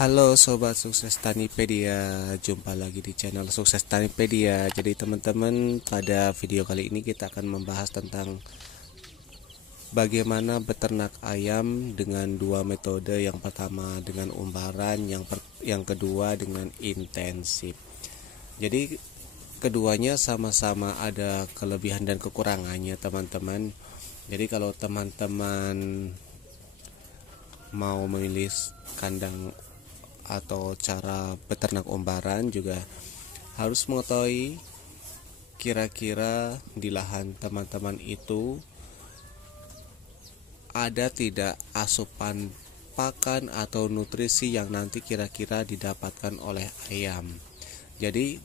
Halo Sobat Sukses Tanipedia, jumpa lagi di channel Sukses Tanipedia. Jadi teman-teman, pada video kali ini kita akan membahas tentang bagaimana beternak ayam dengan dua metode. Yang pertama dengan umbaran, yang kedua dengan intensif. Jadi keduanya sama-sama ada kelebihan dan kekurangannya teman-teman. Jadi kalau teman-teman mau memilih kandang atau cara beternak umbaran, juga harus mengetahui kira-kira di lahan teman-teman itu ada tidak asupan pakan atau nutrisi yang nanti kira-kira didapatkan oleh ayam. Jadi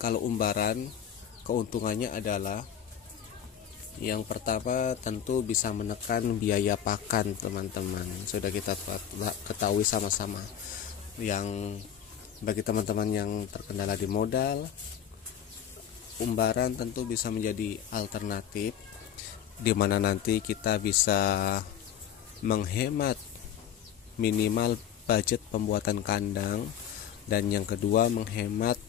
kalau umbaran, keuntungannya adalah yang pertama tentu bisa menekan biaya pakan teman-teman. Sudah kita ketahui sama-sama. Yang bagi teman-teman yang terkendala di modal, umbaran tentu bisa menjadi alternatif, di mana nanti kita bisa menghemat minimal budget pembuatan kandang, dan yang kedua menghemat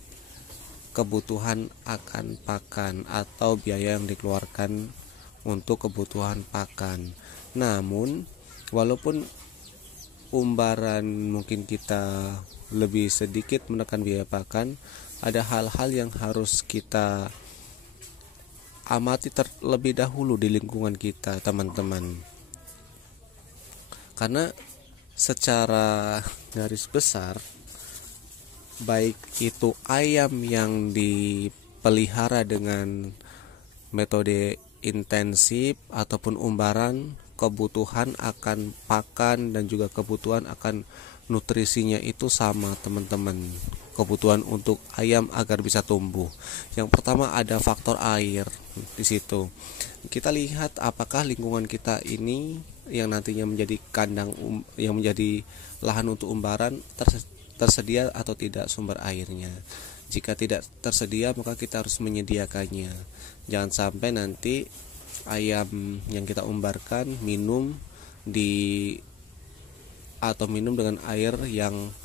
kebutuhan akan pakan atau biaya yang dikeluarkan untuk kebutuhan pakan. Namun walaupun umbaran mungkin kita lebih sedikit menekan biaya pakan, ada hal-hal yang harus kita amati terlebih dahulu di lingkungan kita teman-teman. Karena secara garis besar, baik itu ayam yang dipelihara dengan metode intensif ataupun umbaran, kebutuhan akan pakan dan juga kebutuhan akan nutrisinya itu sama teman-teman. Kebutuhan untuk ayam agar bisa tumbuh, yang pertama ada faktor air. Di situ kita lihat apakah lingkungan kita ini yang nantinya menjadi kandang yang menjadi lahan untuk umbaran tersedia atau tidak sumber airnya. Jika tidak tersedia, maka kita harus menyediakannya. Jangan sampai nanti ayam yang kita umbarkan minum dengan air yang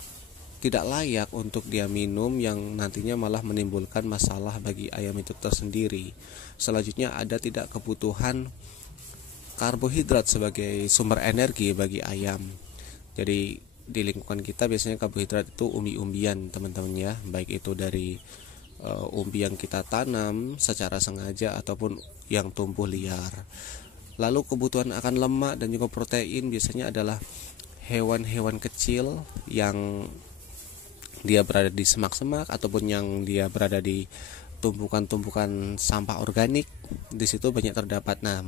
tidak layak untuk dia minum, yang nantinya malah menimbulkan masalah bagi ayam itu tersendiri. Selanjutnya ada tidak kebutuhan karbohidrat sebagai sumber energi bagi ayam. Jadi di lingkungan kita biasanya karbohidrat itu umbi-umbian teman-teman ya, baik itu dari umbi yang kita tanam secara sengaja ataupun yang tumbuh liar. Lalu kebutuhan akan lemak dan juga protein biasanya adalah hewan-hewan kecil yang dia berada di semak-semak ataupun yang dia berada di tumpukan-tumpukan sampah organik. Di situ banyak terdapat. Nah,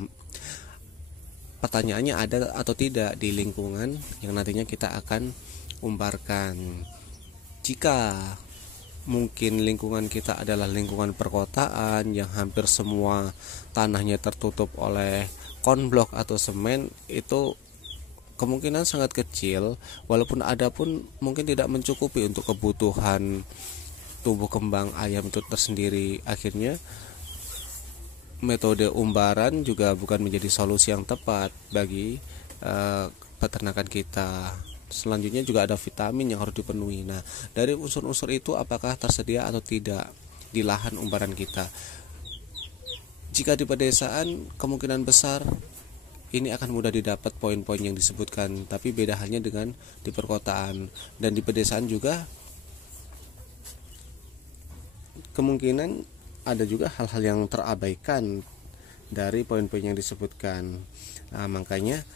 pertanyaannya ada atau tidak di lingkungan yang nantinya kita akan umbarkan. Jika mungkin lingkungan kita adalah lingkungan perkotaan yang hampir semua tanahnya tertutup oleh konblok atau semen, itu kemungkinan sangat kecil, walaupun ada pun mungkin tidak mencukupi untuk kebutuhan tumbuh kembang ayam itu tersendiri. Akhirnya metode umbaran juga bukan menjadi solusi yang tepat bagi peternakan kita. Selanjutnya juga ada vitamin yang harus dipenuhi. Nah, dari unsur-unsur itu apakah tersedia atau tidak di lahan umbaran kita? Jika di pedesaan, kemungkinan besar ini akan mudah didapat poin-poin yang disebutkan, tapi beda halnya dengan di perkotaan. Dan di pedesaan juga kemungkinan ada juga hal-hal yang terabaikan dari poin-poin yang disebutkan. Nah, makanya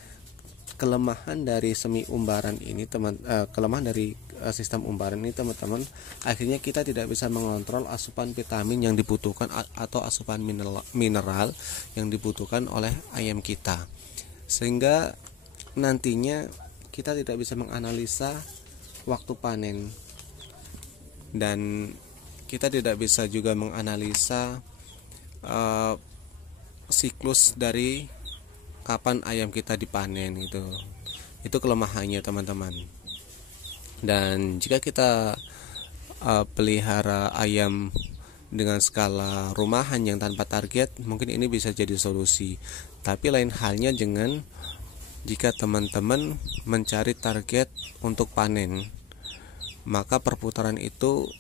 kelemahan dari kelemahan dari sistem umbaran ini teman-teman, akhirnya kita tidak bisa mengontrol asupan vitamin yang dibutuhkan atau asupan mineral yang dibutuhkan oleh ayam kita, sehingga nantinya kita tidak bisa menganalisa waktu panen, dan kita tidak bisa juga menganalisa siklus dari kapan ayam kita dipanen gitu. Itu kelemahannya teman-teman. Dan jika kita pelihara ayam dengan skala rumahan yang tanpa target, mungkin ini bisa jadi solusi. Tapi lain halnya dengan jika teman-teman mencari target untuk panen, maka perputaran itu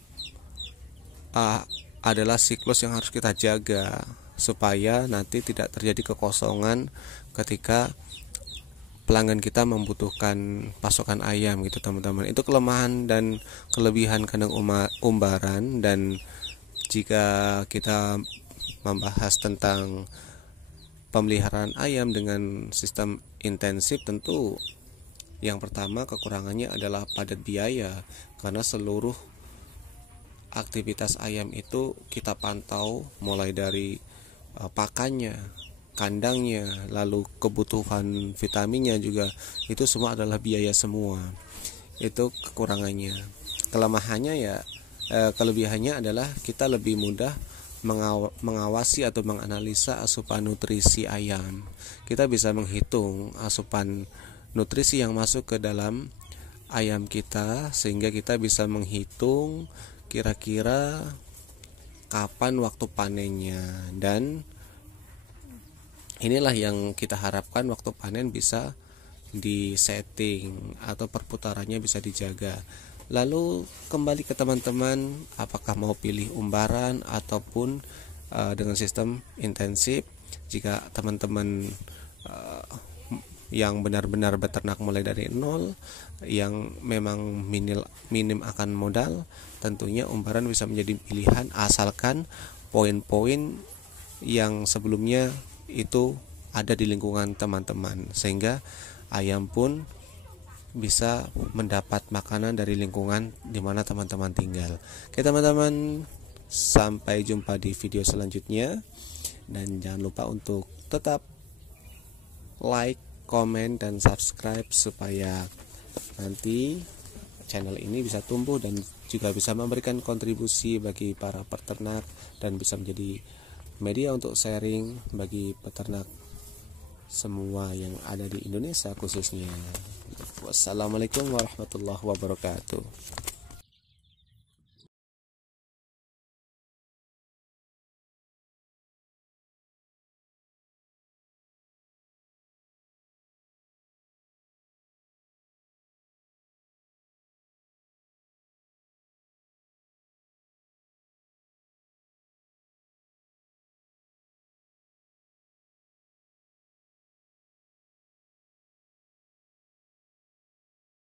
adalah siklus yang harus kita jaga supaya nanti tidak terjadi kekosongan ketika pelanggan kita membutuhkan pasokan ayam gitu teman-teman. Itu kelemahan dan kelebihan kandang umbaran. Dan jika kita membahas tentang pemeliharaan ayam dengan sistem intensif, tentu yang pertama kekurangannya adalah padat biaya, karena seluruh aktivitas ayam itu kita pantau, mulai dari pakannya, kandangnya, lalu kebutuhan vitaminnya juga, itu semua adalah biaya semua. Itu kekurangannya. Kelemahannya ya, kelebihannya adalah kita lebih mudah mengawasi atau menganalisa asupan nutrisi ayam. Kita bisa menghitung asupan nutrisi yang masuk ke dalam ayam kita, sehingga kita bisa menghitung kira-kira kapan waktu panennya. Dan inilah yang kita harapkan, waktu panen bisa disetting atau perputarannya bisa dijaga. Lalu kembali ke teman-teman, apakah mau pilih umbaran ataupun dengan sistem intensif. Jika teman-teman yang benar-benar beternak mulai dari nol, yang memang minim akan modal, tentunya umbaran bisa menjadi pilihan, asalkan poin-poin yang sebelumnya itu ada di lingkungan teman-teman, sehingga ayam pun bisa mendapat makanan dari lingkungan di mana teman-teman tinggal. Oke teman-teman, sampai jumpa di video selanjutnya, dan jangan lupa untuk tetap like, komen, dan subscribe supaya nanti channel ini bisa tumbuh dan juga bisa memberikan kontribusi bagi para peternak dan bisa menjadi media untuk sharing bagi peternak semua yang ada di Indonesia khususnya. Wassalamualaikum warahmatullahi wabarakatuh.